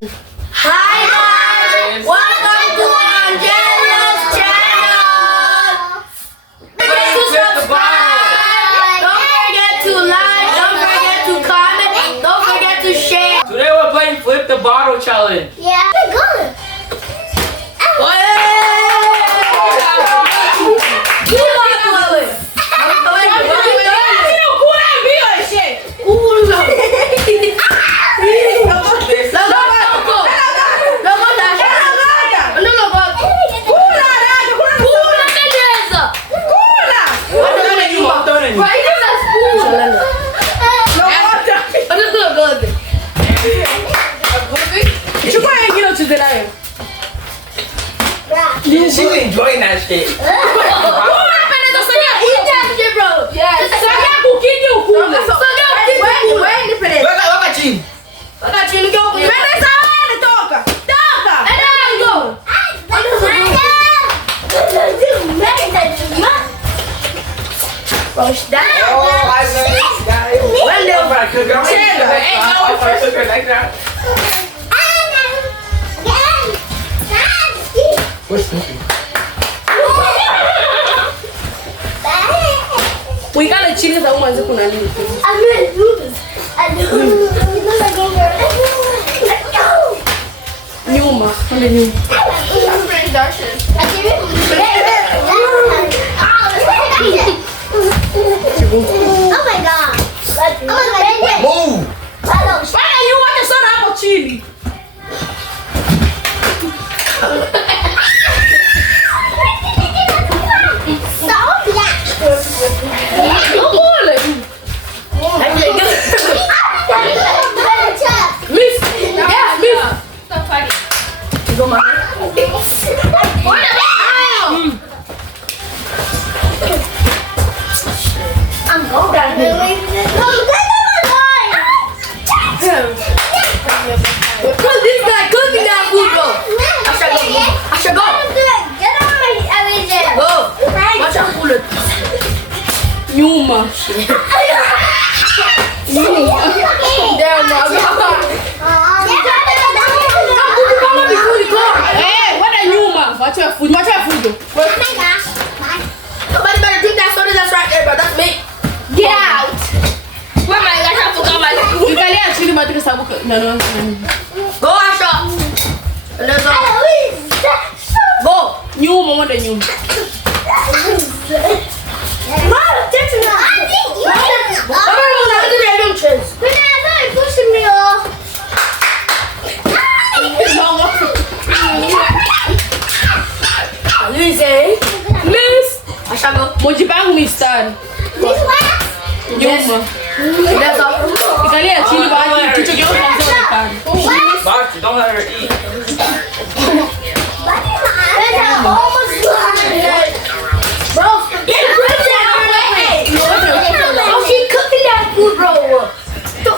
Hi guys, welcome to Angela's channel. Please subscribe. Don't forget to like. Don't forget to comment. Don't forget to share. Today we're playing Flip the Bottle Challenge. Yeah. Oh my god. She's enjoying that shit. We got a chili that one's going to lose. I'm gonna lose. I know. Let's go. Numa. I give it. Oh my god. Move. Why you want to soda apple chili? Numa. Hey, what are Numa? Watch your food. Watch your food. Nobody better drink that soda that's right there, bro. That's me. Get out. Where my gosh, I forgot my. You can actually do this. No. Go, Asha. Let's go. Go. Numa, what are Numa? Pushing me off. Miss. I shall go. Mojibang Mister. Numa. Let's go. You can actually buy it. Doctor, don't let her eat.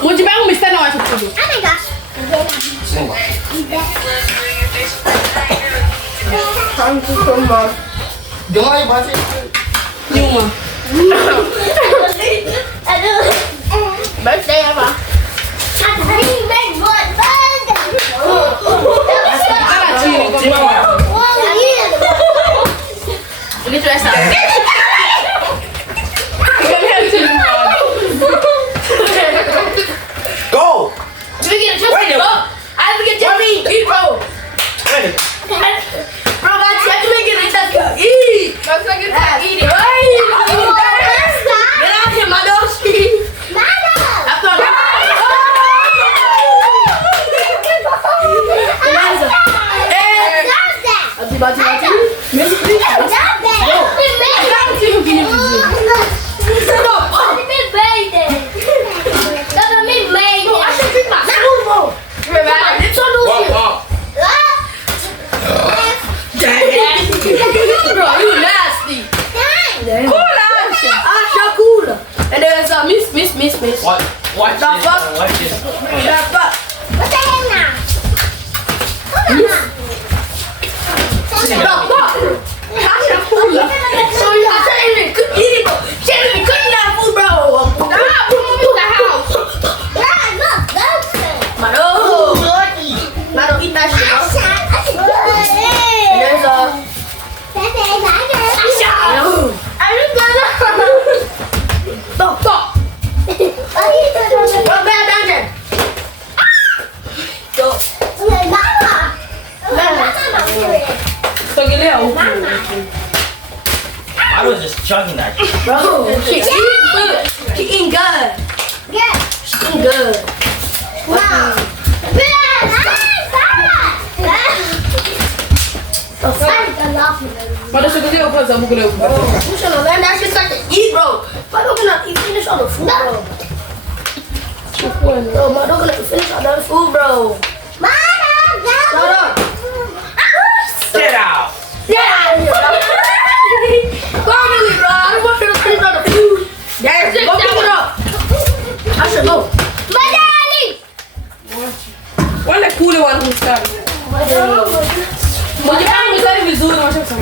Mojibang Mister now I should do. Oh my gosh. Thank you so much. Don't worry about it. Numa. Birthday ever. Get dressed up. Go. Let me get a chance. I have to get Jeffrey. Eat, bro. Bro, that's you have to make it a chance. Eat. Let's make it a eat it. Get out here, my dog. After enjoying that shit. Bro, she eating good. She eating good. Yeah. She eating good. Wow. Mas deixa eu dizer uma coisa, vamos comer. You should have learned that shit start to eat, bro. But don't gonna eat finish all the food, bro. Bro, man, don't gonna finish all the food, bro. Shut up. Get out. Get out of here, bro. Go on, Lily, bro. I don't want you to finish all the food. Go pick it up. I should go. Olha a cura, olha como está. Mas já não está visor, não acha que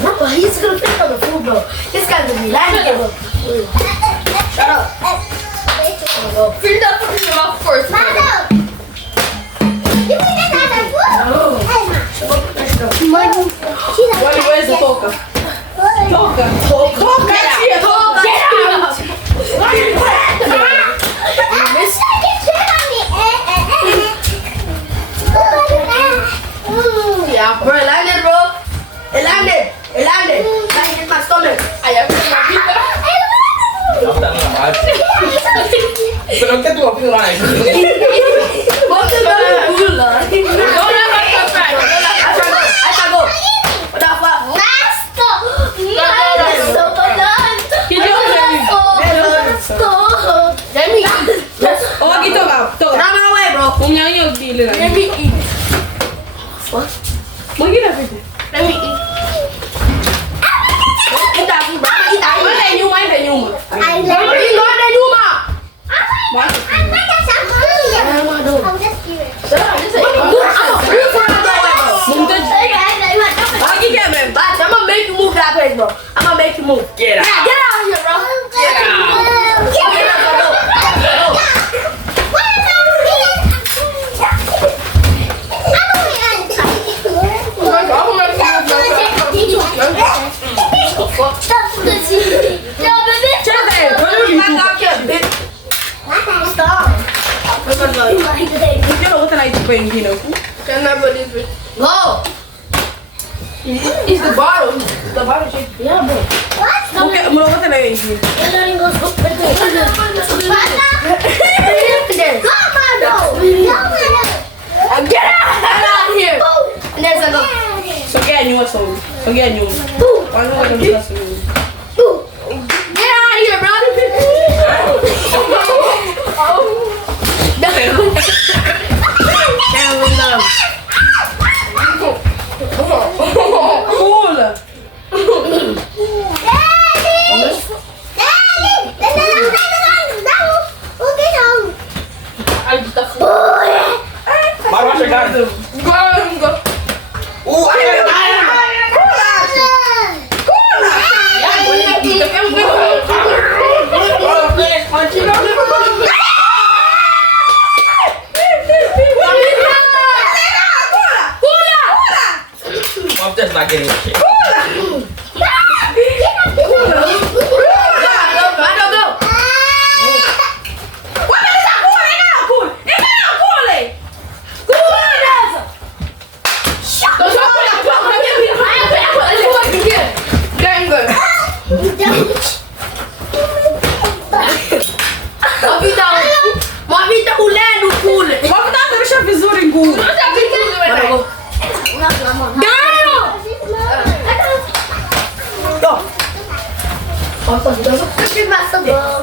Bro, he's gonna finish all the food, bro. This guy's gonna be lying, bro. Shut up. Finish that fucking your mouth first. Olha, where's the toca? Toca. Toca, tia, toca. Yeah, bro, it landed, bro. It landed. It landed. That hit my stomach. Aí eu fiz uma vida. Não tá nem mal. Pero que tu opinião lá? What's the matter? Don't ever come back. I shall go. What the fuck? Let me eat. Oh, aqui toca. Get out my way, bro. Um nyanyi dili Let lagi. me eat. What? Mungkin apa itu? Let me eat. Eat that food, bro. Eat that food. Mana yang nyuma, ada nyuma. Eat that Yuma. Mana? I'm just curious. I'm a free for that way, bro. Mungkin. Lagi kan, Beb? But I'm gonna make you move that place, bro. I'm gonna make you move. Get out. Yeah, get out of here, bro. Get out. Mungkin aku tak itu pengen gini aku. Can I believe it? Go. It's the bottle. The bottle shape. Yeah, bro. Mungkin mau aku tak gini. Get out of here. And there's a go. So kaya nyuma so. So kaya nyuma. Ano ka nang sa Get out of here, bro. Damn, we love. Cool. Mas vai chegar. Go. I'm just not getting shit. Mamita ulendo kule. Vamos dar uma visura em Google.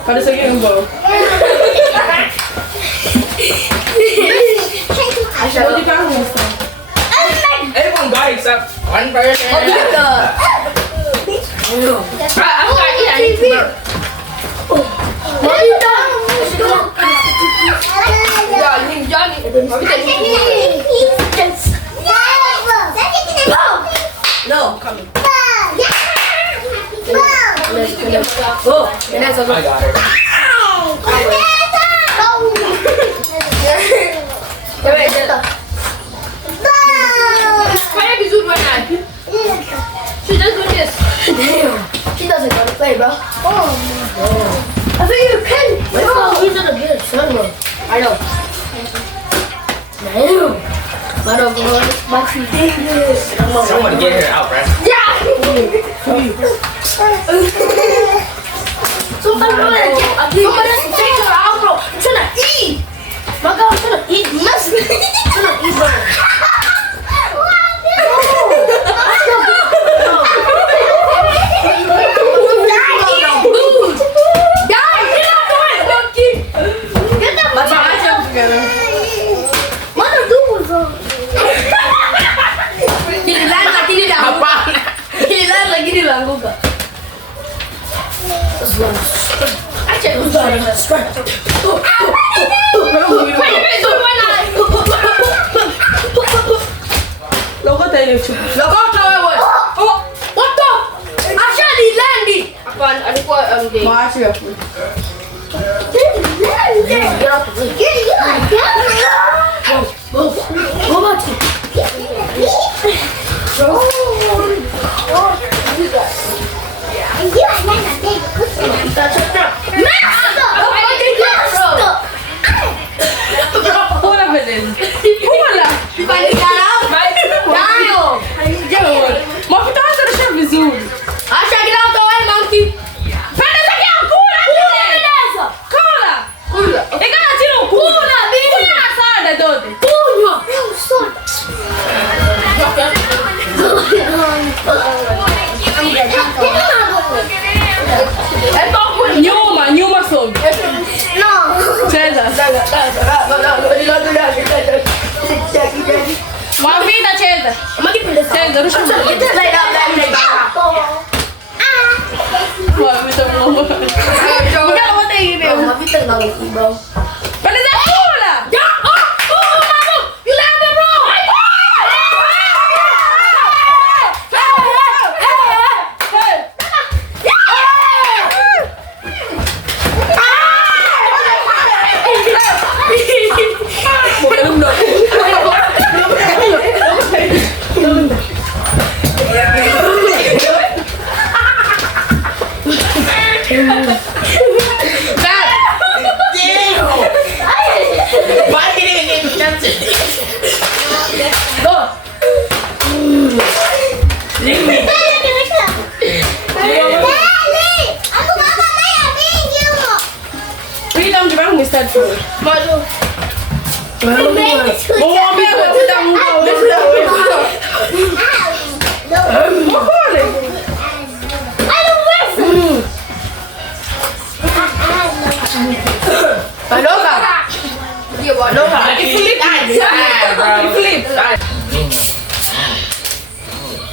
Parece que não vou. Vou de carro. Everyone got except one person. No, coming. Oh, I got her. She just doing this. Damn. She doesn't want to play, bro. I think you can. No, he's in a good son, bro. I know. Damn. My dog, my feet dangerous. Someone get her out, right? Yeah. Somebody take her out, bro. I'm trying to eat. My God, I'm trying to eat. I'm trying to eat, bro.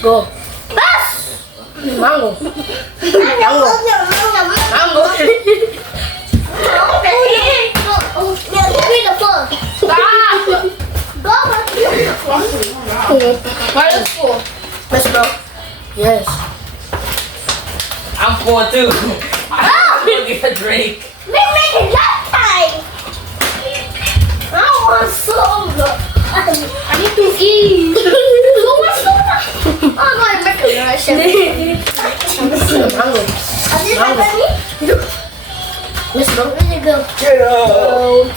Go. Mango. Let's go. Yes. I'm 4 too. I'm gonna get a drink. We make it last time. I want soda. I need to eat. So what's soda? I'm going to make a rush. Mango. Let's go. Really good. Get up.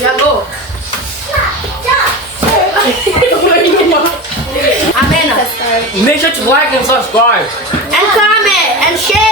Yeah, go. Amen. Make sure to like and subscribe. And comment and share.